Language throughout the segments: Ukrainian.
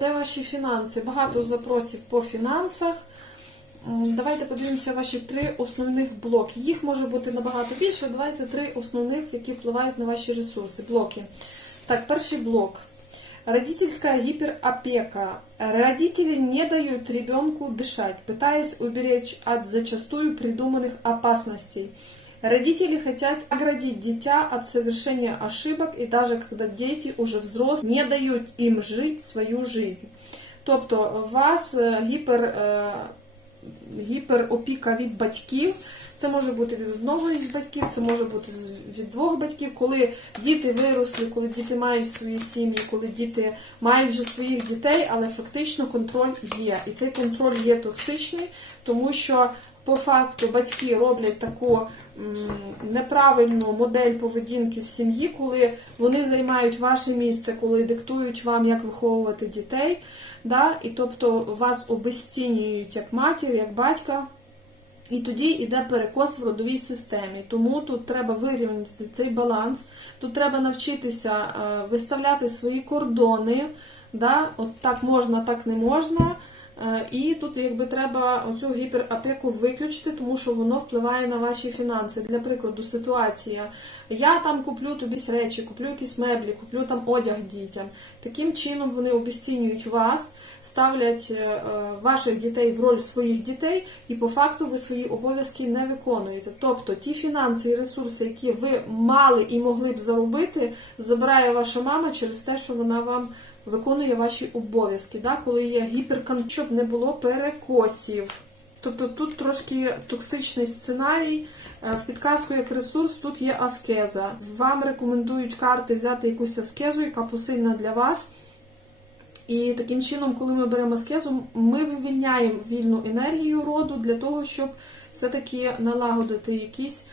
Де ваші фінанси? Багато запросів по фінансах. М, Давайте подивимося ваші три основних блоки. Їх може бути набагато більше. Давайте три основних, які впливають на ваші ресурси. Блоки. Так, перший блок. Родительская гиперопека. Родители не дают ребенку дышать, пытаясь уберечь от зачастую придуманных опасностей. Родители хотят оградить дитя от совершения ошибок, и даже когда дети уже взрослые, не дают им жить свою жизнь. Тобто вас е, гіпер, е, гіперопіка від батьків. Це може бути від одного із батьків, це може бути від двох батьків, коли діти виросли, коли діти мають свої сім'ї, коли діти мають вже своїх дітей, але фактично контроль є. І цей контроль є токсичний, тому що по факту батьки роблять таку неправильну модель поведінки в сім'ї, коли вони займають ваше місце, коли диктують вам, як виховувати дітей. Да? І тобто вас обесцінюють як матір, як батька. І тоді йде перекос в родовій системі. Тому тут треба вирівняти цей баланс. Тут треба навчитися е, виставляти свої кордони. Да? От так можна, так не можна. Е, І тут якби треба оцю гіперопеку виключити, тому що воно впливає на ваші фінанси. Для прикладу, ситуація. Я там куплю тобі речі, куплю якісь меблі, куплю там одяг дітям. Таким чином вони обесцінюють вас, ставлять е, е, ваших дітей в роль своїх дітей, і по факту ви свої обов'язки не виконуєте. Тобто ті фінанси і ресурси, які ви мали і могли б заробити, забирає ваша мама через те, що вона вам виконує ваші обов'язки, да? коли є гіперкон, щоб не було перекосів. Тобто тут трошки токсичний сценарій. Е, В підказку як ресурс тут є аскеза. Вам рекомендують карти взяти якусь аскезу, яка посильна для вас. І таким чином, коли ми беремо аскезу, ми вивільняємо вільну енергію роду для того, щоб все-таки налагодити якісь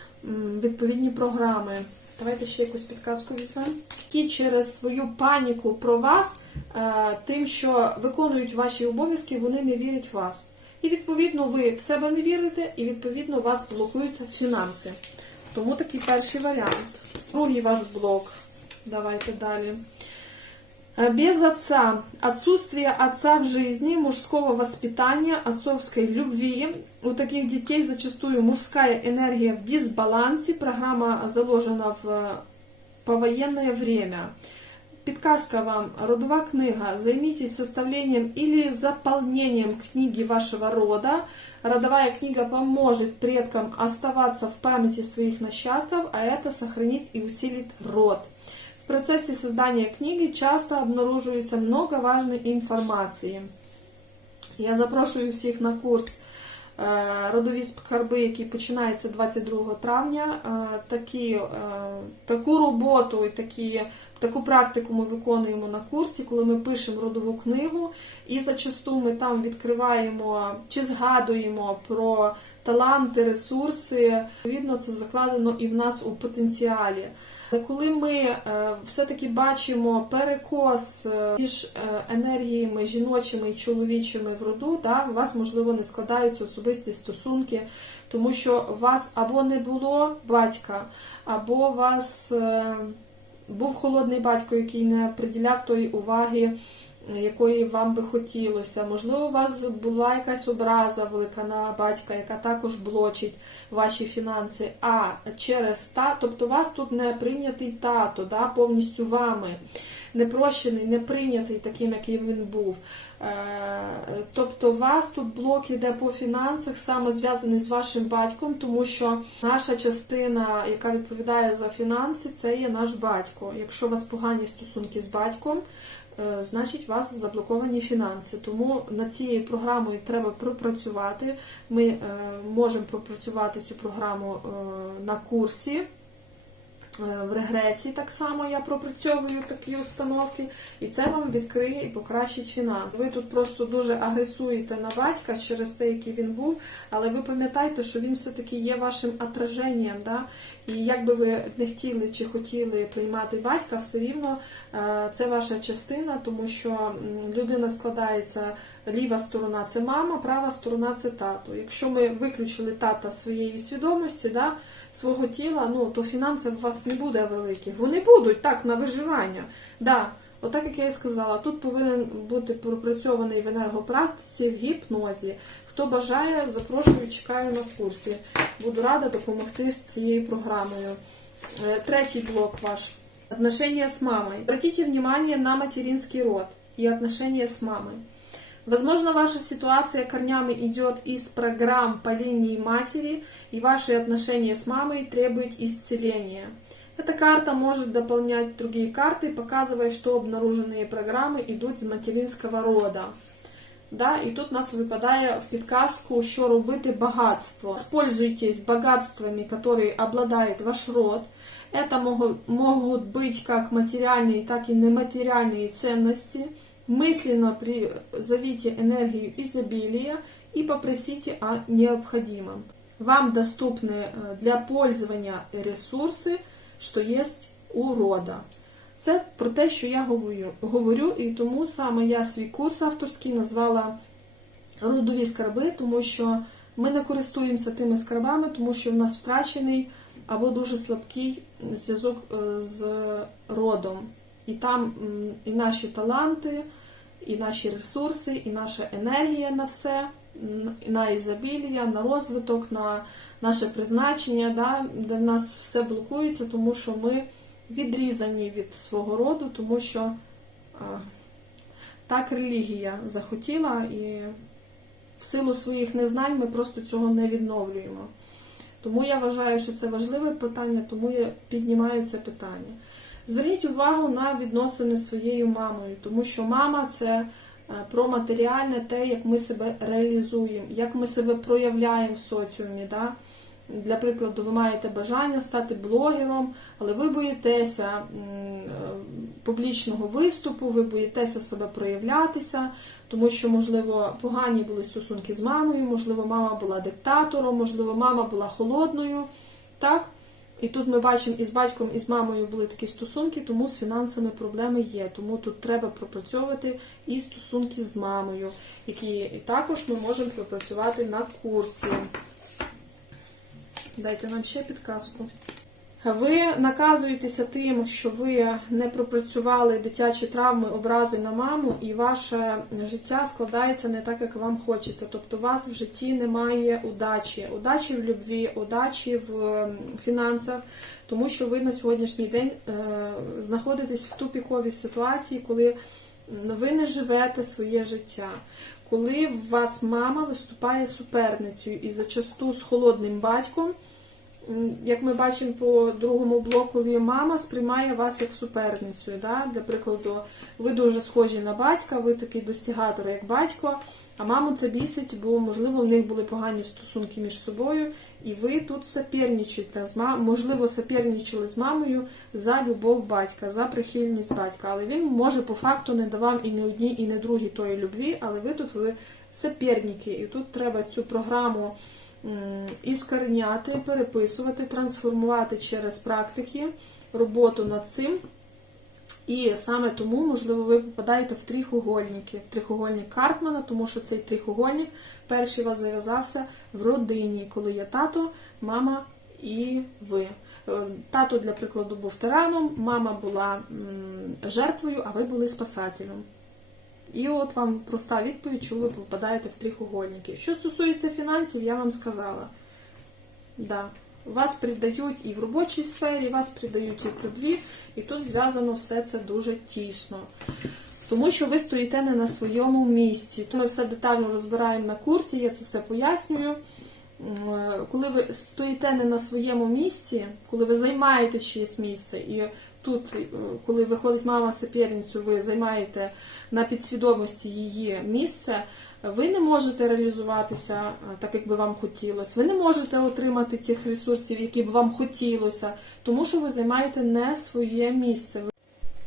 відповідні програми. Давайте ще якусь підказку візьмемо. Які через свою паніку про вас, е, тим, що виконують ваші обов'язки, вони не вірять в вас. І відповідно ви в себе не вірите, і відповідно у вас блокуються фінанси. Тому такий перший варіант. Другий ваш блок. Давайте далі. Э, Без отца, отсутствие отца в жизни, мужского воспитания, отцовской любви. У таких детей зачастую мужская энергия в дисбалансе, программа заложена в э, повоенное время. Подсказка вам, родова книга, займитесь составлением или заполнением книги вашего рода. Родовая книга поможет предкам оставаться в памяти своих нащадков, а это сохранит и усилит род. В процессе создания книги часто обнаруживается много важной информации. Я запрошую всіх на курс е, родові скарби, який починається 22 травня. Е, Такі, е, таку роботу і такі, таку практику ми виконуємо на курсі, коли ми пишемо родову книгу, і зачасту ми там відкриваємо чи згадуємо про таланти, ресурси. Відповідно, це закладено і в нас у потенціалі. Коли ми е, все-таки бачимо перекос е, між е, енергіями жіночими і чоловічими в роду, да, у вас, можливо, не складаються особисті стосунки, тому що у вас або не було батька, або у вас був холодний батько, який не приділяв тої уваги, якої вам би хотілося. Можливо, у вас була якась образа велика на батька, яка також блочить ваші фінанси. А через та, тобто у вас тут не прийнятий тато, да, повністю вами. Не прощений, не прийнятий таким, який він був. Е, Тобто у вас тут блок іде по фінансах, саме зв'язаний з вашим батьком, тому що наша частина, яка відповідає за фінанси, це є наш батько. Якщо у вас погані стосунки з батьком, значить у вас заблоковані фінанси. Тому над цією програмою треба пропрацювати. Ми е, можемо пропрацювати цю програму е, на курсі. Е, В регресії так само я пропрацьовую такі установки, і це вам відкриє і покращить фінанс. Ви тут просто дуже агресуєте на батька через те, який він був, але ви пам'ятайте, що він все-таки є вашим отраженням. Да? І як би ви не хотіли чи хотіли приймати батька, все рівно е, це ваша частина, тому що людина складається, ліва сторона це мама, права сторона це тато. Якщо ми виключили тата своєї свідомості, да, свого тіла, ну то фінанси у вас не буде великих. Вони будуть так на виживання. Да, Отак, як я і сказала, тут повинен бути пропрацьований в енергопрактиці, в гіпнозі. Хто бажає, запрошую, чекаю на курсі. Буду рада допомогти з цією програмою. Э, Третий блок ваш. Отношения с мамой. Обратите внимание на материнский род и отношения с мамой. Возможно, ваша ситуация корнями идет из программ по линии матери, и ваши отношения с мамой требуют исцеления. Эта карта может дополнять другие карты, показывая, что обнаруженные программы идут з материнського рода. Да, і тут у нас випадає в підказку, що робити багатство. Используйтесь багатствами, які обладает ваш род. Это могут, могут быть как материальные, так и нематериальные ценности. Мысленно призовите энергию изобилия и попросите о необходимом. Вам доступны э, для пользования ресурси, що є у рода. Це про те, що я говорю, говорю, і тому саме я свій курс авторський назвала Родові скарби, тому що ми не користуємося тими скарбами, тому що в нас втрачений або дуже слабкий зв'язок е, з родом. І там і наші таланти, і наші ресурси, і наша енергія на все, на ізобілія, на розвиток, на наше призначення, да, де в нас все блокується, тому що ми відрізані від свого роду, тому що а, так релігія захотіла, і в силу своїх незнань ми просто цього не відновлюємо. Тому я вважаю, що це важливе питання, тому я піднімаю це питання. Зверніть увагу на відносини з своєю мамою, тому що мама це про матеріальне те, як ми себе реалізуємо, як ми себе проявляємо в соціумі. Да? Для прикладу, ви маєте бажання стати блогером, але ви боїтеся е, публічного виступу, ви боїтеся себе проявлятися, тому що, можливо, погані були стосунки з мамою, можливо, мама була диктатором, можливо, мама була холодною. Так? І тут ми бачимо, і з батьком, і з мамою були такі стосунки, тому з фінансами проблеми є. Тому тут треба пропрацьовувати і стосунки з мамою, які також ми можемо пропрацювати на курсі. Дайте нам ще підказку. Ви наказуєтеся тим, що ви не пропрацювали дитячі травми, образи на маму, і ваше життя складається не так, як вам хочеться. Тобто у вас в житті немає удачі, удачі в любві, удачі в фінансах, тому що ви на сьогоднішній день е, знаходитесь в тупіковій ситуації, коли ви не живете своє життя. Коли у вас мама виступає суперницею і зачасту з холодним батьком, як ми бачимо по другому блокові, мама сприймає вас як суперницю. Да? Для прикладу, ви дуже схожі на батька, ви такий достігатор, як батько, а маму це бісить, бо, можливо, в них були погані стосунки між собою, і ви тут соперничаєте з мамою, можливо, соперничали з мамою за любов батька, за прихильність батька. Але він може по факту не давав і не одній, і не другій тої любві, але ви тут ви соперники, і тут треба цю програму іскореняти, переписувати, трансформувати через практики, роботу над цим. І саме тому, можливо, ви попадаєте в трихугольники, в трихугольник Картмана, тому що цей трихугольник перший вас зав'язався в родині, коли є тато, мама і ви. Е, Тато, для прикладу, був тираном, мама була жертвою, а ви були спасателем. І от вам проста відповідь, чому ви попадаєте в трихугольники. Що стосується фінансів, я вам сказала. Да. Вас придають і в робочій сфері, вас придають і в любві, і тут зв'язано все це дуже тісно. Тому що ви стоїте не на своєму місці. Ми все детально розбираємо на курсі, я це все пояснюю. Е, Коли ви стоїте не на своєму місці, коли ви займаєте чиєсь місце, і тут, е, коли виходить мама саперницю, ви займаєте на підсвідомості її місце, ви не можете реалізуватися е, так, як би вам хотілося. Ви не можете отримати тих ресурсів, які б вам хотілося, тому що ви займаєте не своє місце.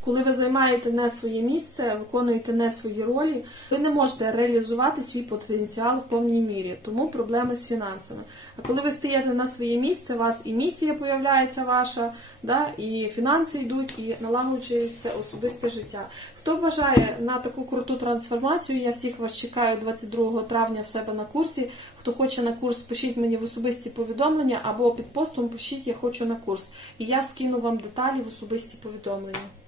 Коли ви займаєте не своє місце, виконуєте не свої ролі, ви не можете реалізувати свій потенціал в повній мірі, тому проблеми з фінансами. А коли ви стаєте на своє місце, у вас і місія появляється ваша, да, і фінанси йдуть, і налагоджується особисте життя. Хто бажає на таку круту трансформацію, я всіх вас чекаю 22 травня в себе на курсі. Хто хоче на курс, пишіть мені в особисті повідомлення або під постом пишіть Я хочу на курс. І я скину вам деталі в особисті повідомлення.